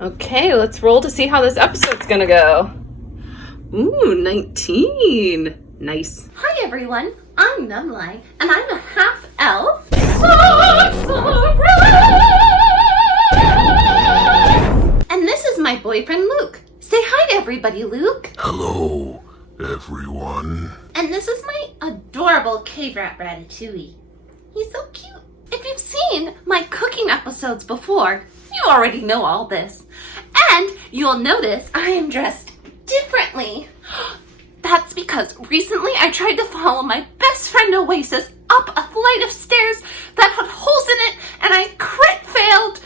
Okay, let's roll to see how this episode's gonna go. Ooh, 19. Nice. Hi everyone, I'm Numlei, and I'm a half-elf. And this is my boyfriend Luke. Say hi to everybody, Luke. Hello, everyone. And this is my adorable cave rat Ratatouille. He's so cute. If you've seen my cooking episodes before, you already know all this. And you'll notice I am dressed differently. That's because recently I tried to follow my best friend Oasis up a flight of stairs that had holes in it, and I crit failed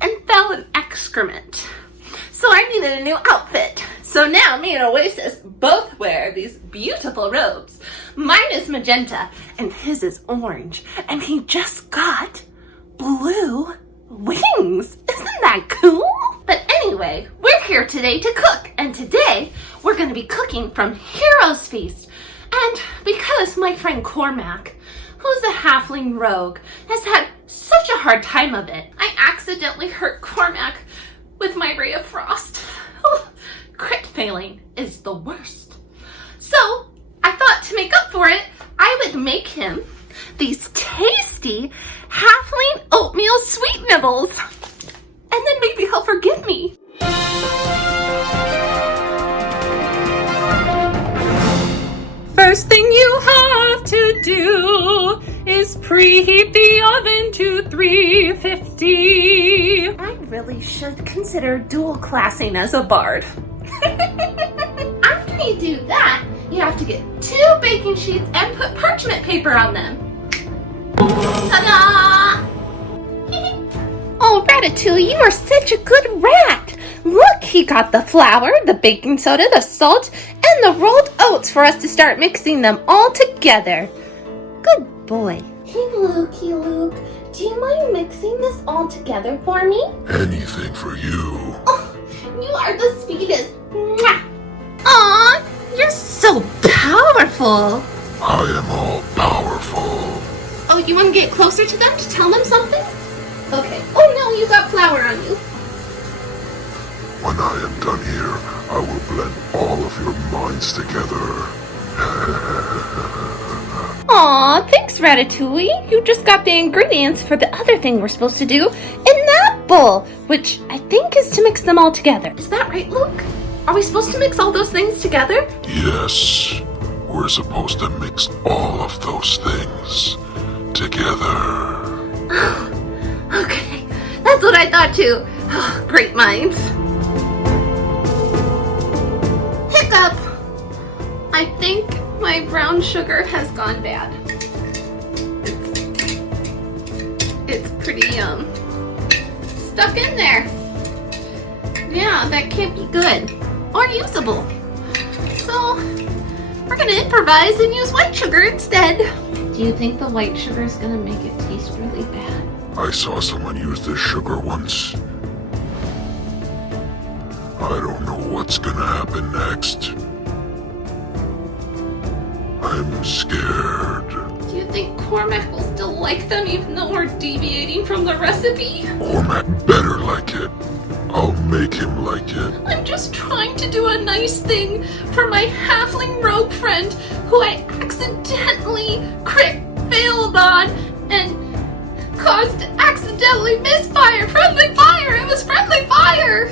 and fell in excrement. So I needed a new outfit. So now me and Oasis both wear these beautiful robes. Mine is magenta and his is orange, and he just got blue wings. Isn't that cool? But anyway, we're here today to cook, and today we're going to be cooking from Hero's Feast. And because my friend Cormac, who's a halfling rogue, has had such a hard time of it, I accidentally hurt Cormac with my ray of frost. Crit failing is the worst. So I thought to make up for it, I would make him these tasty Halfling Oatmeal Sweet Nibbles. And then maybe he'll forgive me. First thing you have to do is preheat the oven to 350. I really should consider dual classing as a bard. After you do that, you have to get 2 baking sheets and put parchment paper on them. Ta-da! Oh, Ratatouille, you are such a good rat. Look, he got the flour, the baking soda, the salt, and the rolled oats for us to start mixing them all together. Good boy. Hey, Luke, do you mind mixing this all together for me? Anything for you. Oh, you are the sweetest. Mwah! Aw, you're so powerful. I am all powerful. Oh, you want to get closer to them to tell them something? Okay. Oh no, you got flour on you. When I am done here, I will blend all of your minds together. Aw, thanks, Ratatouille. You just got the ingredients for the other thing we're supposed to do in that bowl, which I think is to mix them all together. Is that right, Luke? Are we supposed to mix all those things together? Yes, we're supposed to mix all of those things together. Okay, that's what I thought too. Oh, great minds. Hiccup! I think my brown sugar has gone bad. It's pretty stuck in there. Yeah, that can't be good or usable. So we're gonna improvise and use white sugar instead. Do you think the white sugar is gonna make it taste really bad? I saw someone use this sugar once. I don't know what's gonna happen next. I'm scared. Do you think Cormac will still like them even though we're deviating from the recipe? Cormac better like it. I'll make him like it. I'm just trying to do a nice thing for my halfling rogue friend who I accidentally crit failed on and caused to accidentally misfire. Friendly fire! It was friendly fire!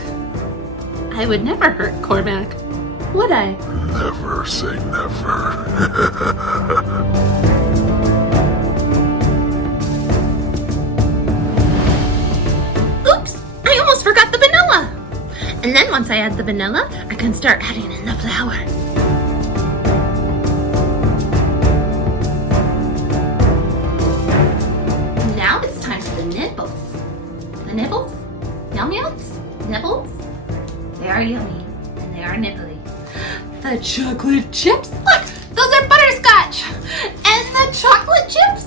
I would never hurt Cormac, would I? Never say never. Oops! I almost forgot the vanilla! And then once I add the vanilla, I can start adding in the flour. Now it's time for the nibbles. The nibbles? Yum-yums? Nibbles? They are yummy, and they are nibbly. The chocolate chips? Look! Those are butterscotch! And the chocolate chips?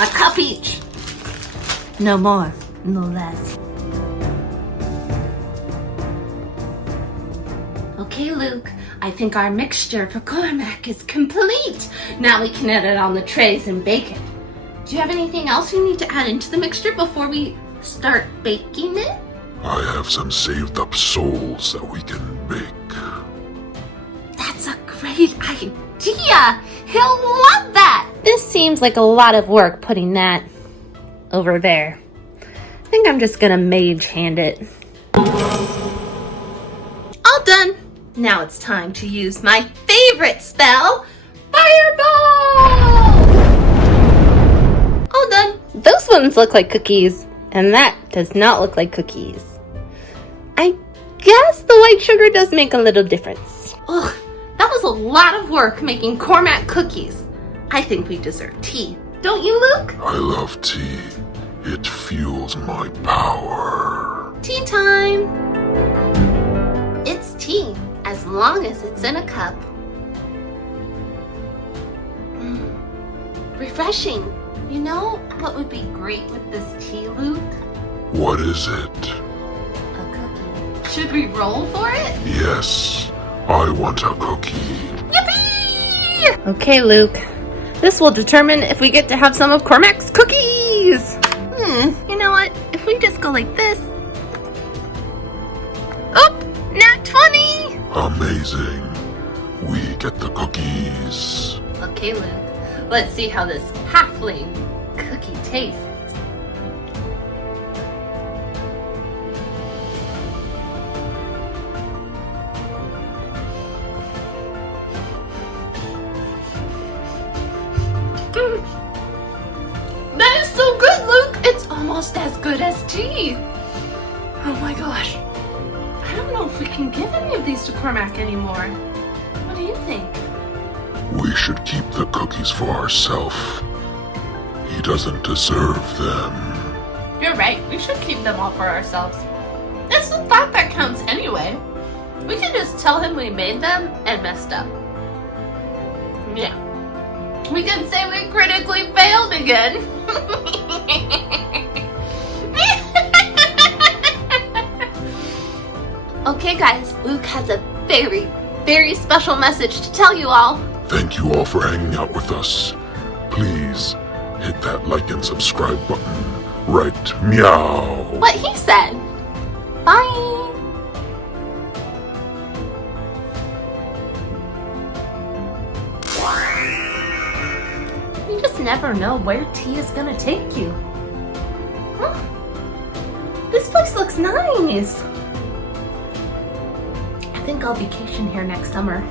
A cup each. No more, no less. Okay, Luke, I think our mixture for Cormac is complete. Now we can add it on the trays and bake it. Do you have anything else you need to add into the mixture before we start baking it? I have some saved up souls that we can bake. That's a great idea! He'll love that! This seems like a lot of work putting that over there. I think I'm just gonna mage hand it. All done! Now it's time to use my favorite spell, Fireball! All done. Those ones look like cookies, and that does not look like cookies. I guess the white sugar does make a little difference. Ugh, that was a lot of work making Cormac cookies. I think we deserve tea. Don't you, Luke? I love tea. It fuels my power. Tea time! It's tea, as long as it's in a cup. Refreshing. You know what would be great with this tea, Luke? What is it? A cookie. Should we roll for it? Yes, I want a cookie. Yippee! Okay, Luke. This will determine if we get to have some of Cormac's cookies. You know what? If we just go like this. Oh, nat 20! Amazing. We get the cookies. Okay, Luke. Let's see how this halfling cookie tastes. That is so good, Luke! It's almost as good as tea! Oh my gosh. I don't know if we can give any of these to Cormac anymore. What do you think? We should keep the cookies for ourselves. He doesn't deserve them. You're right, we should keep them all for ourselves. That's the thought that counts anyway. We can just tell him we made them and messed up. Yeah. We can say we critically failed again. Okay guys, Luke has a very, very special message to tell you all. Thank you all for hanging out with us. Please hit that like and subscribe button right meow. What he said. Bye. You just never know where tea is gonna take you. Huh? This place looks nice. I think I'll vacation here next summer.